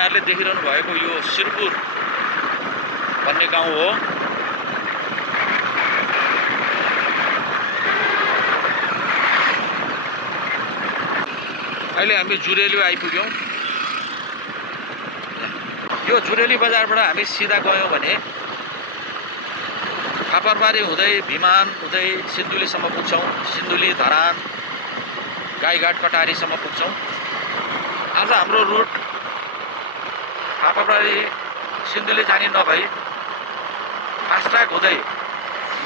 यहाँहरूले देखिरहनु भएको यो शिरपुर भन्ने गाउँ हो। अहिले हामी जुरेली आइपुग्यौँ। यो जुरेली बजारबाट हामी सिधा गयौँ भने फापरबारी हुँदै भिमान हुँदै सिन्धुलीसम्म पुग्छौँ। सिन्धुली, धरान, गाईघाट, कटारीसम्म पुग्छौँ। आज हाम्रो रुट फापरबारी सिन्धुली जाने नभई फास्ट्याग हुँदै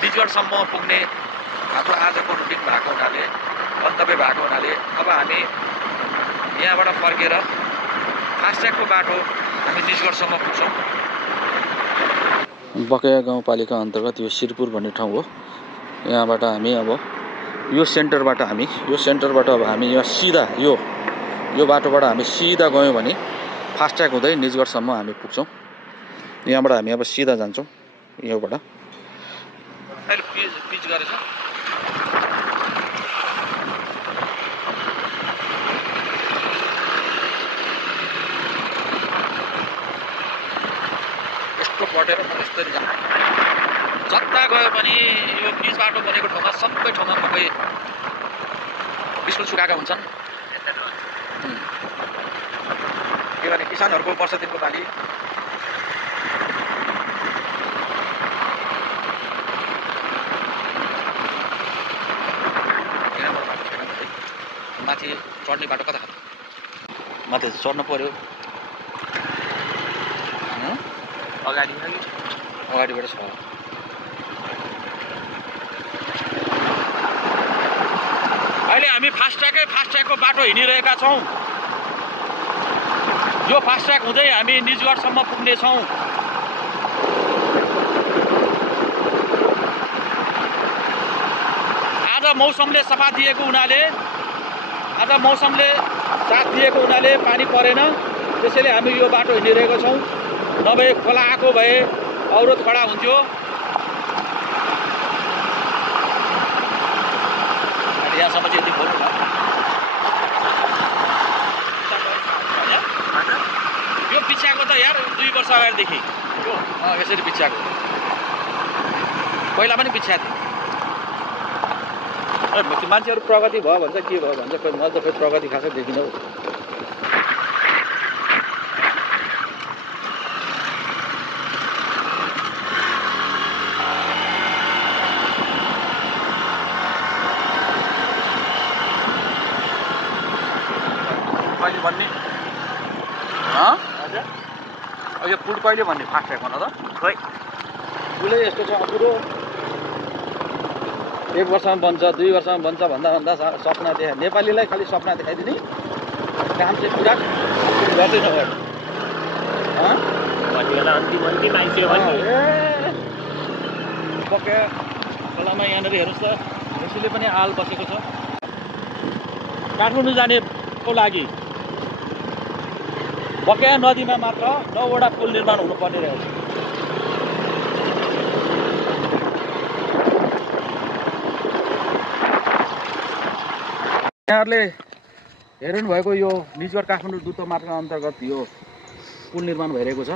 निजगढसम्म पुग्ने हाम्रो आजको रुटिन भएको हुनाले, गन्तव्य भएको हुनाले अब हामी यहाँबाट फर्केर फास्ट्यागको बाटो हामी निजगढसम्म पुग्छौँ। बकेया गाउँपालिका अन्तर्गत यो शिरपुर भन्ने ठाउँ हो। यहाँबाट हामी अब यो सेन्टरबाट अब हामी यहाँ सिधा यो बाटोबाट हामी सिधा गयौँ भने फास्ट्याग हुँदै निजगढसम्म हामी पुग्छौँ। यहाँबाट हामी अब सिधा जान्छौँ। यहाँबाट अहिले पिच गरेछ। यस्तो पटेर म यस्तरी जान्छ। जता गयो पनि यो पिच बाटो बनेको ठाउँमा सबै ठाउँमा मकै बिस्कुट सुकाएका हुन्छन्। किनभने किसानहरूको वर्ष दिनको बाली माथि चढ्ने बाटो कता कता माथि चढ्नु पर्यो। अगाडिबाट छ। अहिले हामी फास्ट्यागको बाटो हिँडिरहेका छौँ। यो फास्ट्याग हुँदै हामी निजगढसम्म पुग्नेछौँ। आज मौसमले सफा दिएको हुनाले, साथ दिएको हुनाले पानी परेन। त्यसैले हामी यो बाटो हिँडिरहेका छौँ। नभए खोला आएको भए अवरोध खडा हुन्थ्यो। यहाँसम्म चाहिँ यति बोल्नु न। यो बिछ्याएको त यार 2 वर्ष अगाडिदेखि यो यसरी बिछ्याएको। पहिला पनि बिछ्याएको थियो। मान्छेहरू प्रगति भयो भन्छ, के भयो भन्छ, खोइ मैले त खोइ प्रगति खासै देखिनँ। कहिले भन्ने यो पुल कहिले भन्ने फास्ट्याग भन त। खोइ पुलै यस्तो छ पुरो। 1 वर्षमा बन्छ, 2 वर्षमा बन्छ भन्दा सपना देखा। नेपालीलाई खालि सपना देखाइदिने काम चाहिँ पुरा गर्दैन। बकेया खोलामा यहाँनिर हेर्नुहोस् त, यसैले पनि आल बसेको छ। काठमाडौँ जानेको लागि बकेया नदीमा मात्र 9वटा पुल निर्माण हुनुपर्ने रहेछ। यहाँहरूले हेर्नु भएको यो निजगढ काठमाडौँ द्रुत मार्ग अन्तर्गत यो पुल निर्माण भइरहेको छ।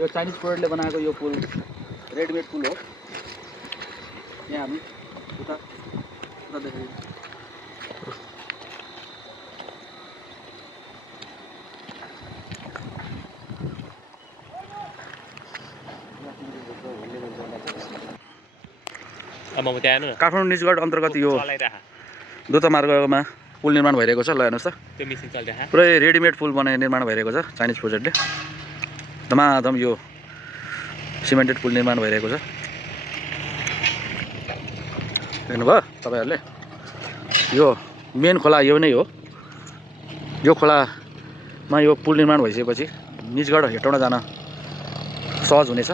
यो चाइनिज प्रोडक्टले बनाएको यो पुल रेडिमेड पुल हो। यहाँ हामी उता देखेँ। काठमाडौँ निजगढ अन्तर्गत यो द्रुत मार्गमा पुल निर्माण भइरहेको छ। ल हेर्नुहोस् त, पुरै रेडिमेड पुल निर्माण भइरहेको छ चाइनिज प्रोजेक्टले। धमाधम यो सिमेन्टेड पुल निर्माण भइरहेको छ। हेर्नुभयो तपाईँहरूले, यो मेन खोला यो नै हो। यो खोलामा यो पुल निर्माण भइसकेपछि निजगढ हेटौँडा जान सहज हुनेछ।